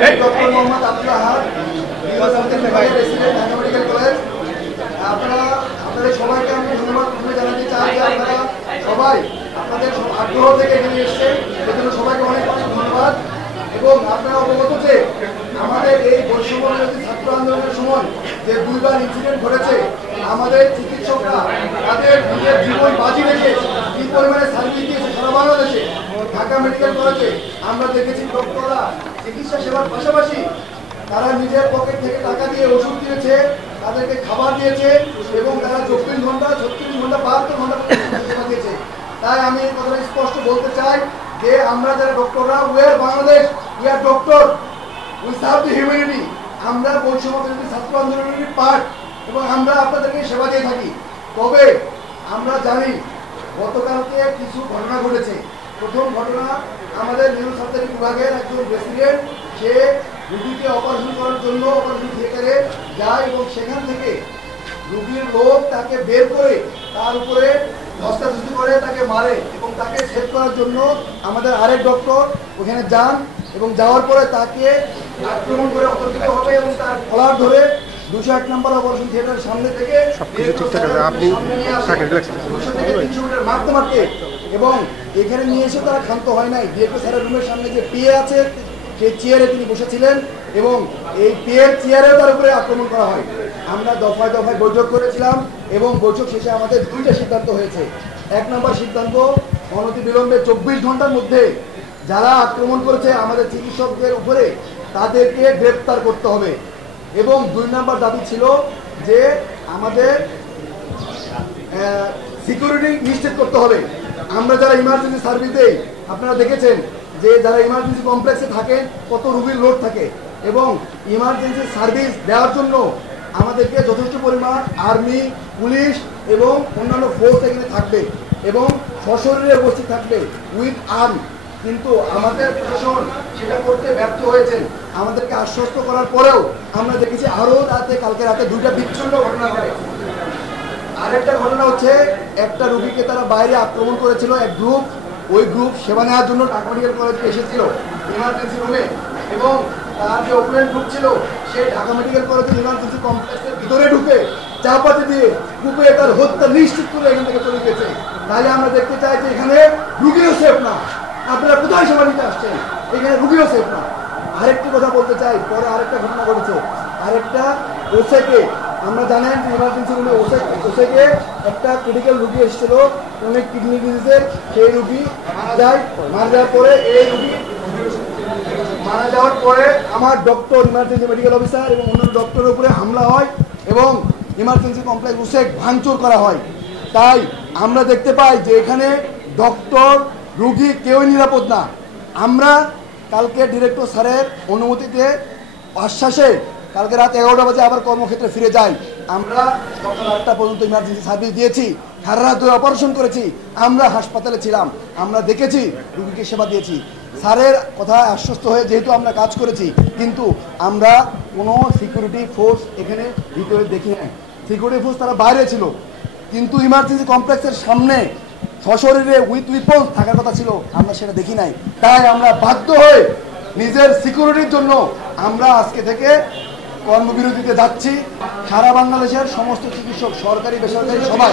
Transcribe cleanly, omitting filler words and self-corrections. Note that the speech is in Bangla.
ডক্টর মোহাম্মদ আব্দুল আহাদ প্রেসিডেন্ট ঢাকা মেডিকেল কলেজ। আপনাদের সবাইকে আমি ধন্যবাদ জানাতে চাই যে আপনারা সবাই আপনাদের আগ্রহ থেকে এখানে এসেছেন, সেজন্য সবাইকে অনেক অনেক ধন্যবাদ। এবং আপনারা অবগত যে আমাদের এই বৈষম্যবিরোধী ছাত্র আন্দোলনের সময় যে দুইবার ইনসিডেন্ট ঘটেছে, আমাদের চিকিৎসকরা তাদের নিজের জীবন বাজি রেখে কি পরিমাণে সার্ভিস দিয়েছে সারা বাংলাদেশে। ঢাকা মেডিকেল কলেজে আমরা দেখেছি ডক্টররা চিকিৎসা সেবার পাশাপাশি তারা নিজের পকেট থেকে টাকা দিয়ে ওষুধ দিয়েছে, তাদেরকে খাবার দিয়েছে এবং তারা 24 ঘন্টা 36 ঘন্টা 72 ঘন্টা সেবা দিয়েছে। তাই আমি এই কথাটা স্পষ্ট বলতে চাই যে আমরা যারা ডক্টররা, we are Bangladesh, we are doctor, we serve the humanity. আমরা বৈষম্যবিরোধী ছাত্র আন্দোলনের পার্ট এবং আমরা আপনাদেরকে সেবা দিয়ে থাকি। তবে আমরা জানি গতকালকে কিছু ঘটনা ঘটেছে। প্রথম ঘটনা, আমাদের নিউরো সার্জারি বিভাগের একজন প্রেসিডেন্ট সে রুগীকে অপারেশন করার জন্য অপারেশন থিয়েটারে যায় এবং সেখান থেকে রুগীর লোক তাকে বের করে তার উপরে ধস্তাধস্তি করে তাকে মারে এবং তাকে সেভ করার জন্য আমাদের আরেক ডক্টর ওখানে যান এবং যাওয়ার পরে তাকে আক্রমণ করে অতর্কিত হবে এবং তার কলার ধরে 208 নম্বর অপারেশন থিয়েটারের সামনে থেকে মারতে মারতে এবং এখানে নিয়ে এসে তারা ক্ষান্ত হয় নাই। ডিরেক্টর স্যারের রুমের সামনে যে পিএ আছে সেই চেয়ারে তিনি বসেছিলেন এবং এই পিএর চেয়ারেও তার উপরে আক্রমণ করা হয়। আমরা দফায় দফায় বৈঠক করেছিলাম এবং বৈঠক শেষে আমাদের দুইটা সিদ্ধান্ত হয়েছে। 1 নম্বর সিদ্ধান্ত, অনতি বিলম্বে 24 ঘন্টার মধ্যে যারা আক্রমণ করেছে আমাদের চিকিৎসকদের উপরে তাদেরকে গ্রেপ্তার করতে হবে। এবং 2 নম্বর দাবি ছিল যে আমাদের সিকিউরিটি নিশ্চিত করতে হবে। আমরা যারা ইমার্জেন্সি সার্ভিস দেই, আপনারা দেখেছেন যে যারা ইমার্জেন্সি কমপ্লেক্সে থাকেন কত রুগীর লোড থাকে এবং ইমার্জেন্সি সার্ভিস দেওয়ার জন্য আমাদেরকে যথেষ্ট পরিমাণ আর্মি, পুলিশ এবং অন্যান্য ফোর্স এখানে থাকবে এবং সশরীরে উপস্থিত থাকবে উইথ আর্ম। কিন্তু আমাদের প্রশাসন সেটা করতে ব্যর্থ হয়েছেন। আমাদেরকে আশ্বস্ত করার পরেও আমরা দেখেছি আরও কালকে রাতে 2টা বিচ্ছিন্ন ঘটনা ঘটে। আরেকটা ঘটনা হচ্ছে, একটা রুগীকে তারা বাইরে আক্রমণ করেছিল এক গ্রুপ। ওই গ্রুপ সেবা নেওয়ার জন্য ঢাকা মেডিকেল কলেজে এসেছিল ইমার্জেন্সি রুমে এবং তার যে অপোনেন্ট গ্রুপ ছিল সে ঢাকা মেডিকেল কলেজের ইমার্জেন্সি কমপ্লেক্সের ভিতরে ঢুকে চাপাতি দিয়ে কূপে তার হত্যা নিশ্চিত করে এখান থেকে চলে গেছে। তাহলে আমরা দেখতে চাই যে এখানে রুগীও সেফ না। আপনারা কোথায় সেবা নিতে আসছেন? এখানে রুগীও সেফ না। আরেকটি কথা বলতে চাই, পরে আরেকটা ঘটনা ঘটেছে। আরেকটা ওসেকে, আমরা জানেন ইমার্জেন্সি রুমে ওসেকে একটা ক্রিটিক্যাল রুগী এসেছিল অনেক কিডনি ডিজিজের। সেই রুগী মারা যায়। মারা যাওয়ার পরে এই রুগী মারা যাওয়ার পরে আমার ডক্টর, ইমার্জেন্সি মেডিকেল অফিসার এবং অন্যান্য ডক্টরের উপরে হামলা হয় এবং ইমার্জেন্সি কমপ্লেক্স ওসেক ভাঙচুর করা হয়। তাই আমরা দেখতে পাই যে এখানে ডক্টর, রুগী কেউই নিরাপদ না। আমরা কালকে ডিরেক্টর স্যারের অনুমতিতে আশ্বাসে কালকে রাত 11টা বাজে আবার কর্মক্ষেত্রে ফিরে যাই। আমরা সকাল 8টা পর্যন্ত ইমার্জেন্সি সার্ভিস দিয়েছি, সারা রাত ধরে অপারেশন করেছি। আমরা হাসপাতালে ছিলাম, আমরা দেখেছি, রুগীকে সেবা দিয়েছি। স্যারের কথায় আশ্বস্ত হয়ে যেহেতু আমরা কাজ করেছি, কিন্তু আমরা কোনো সিকিউরিটি ফোর্স এখানে ভিতরে দেখি নাই। সিকিউরিটি ফোর্স তারা বাইরে ছিল, কিন্তু ইমার্জেন্সি কমপ্লেক্সের সামনে সশরীরে উইথ উইপন্স থাকার কথা ছিল, আমরা সেটা দেখি নাই। তাই আমরা বাধ্য হয়ে নিজের সিকিউরিটির জন্য আমরা আজকে থেকে কর্মবিরতিতে যাচ্ছি। সারা বাংলাদেশের সমস্ত চিকিৎসক, সরকারি বেসরকারি সবাই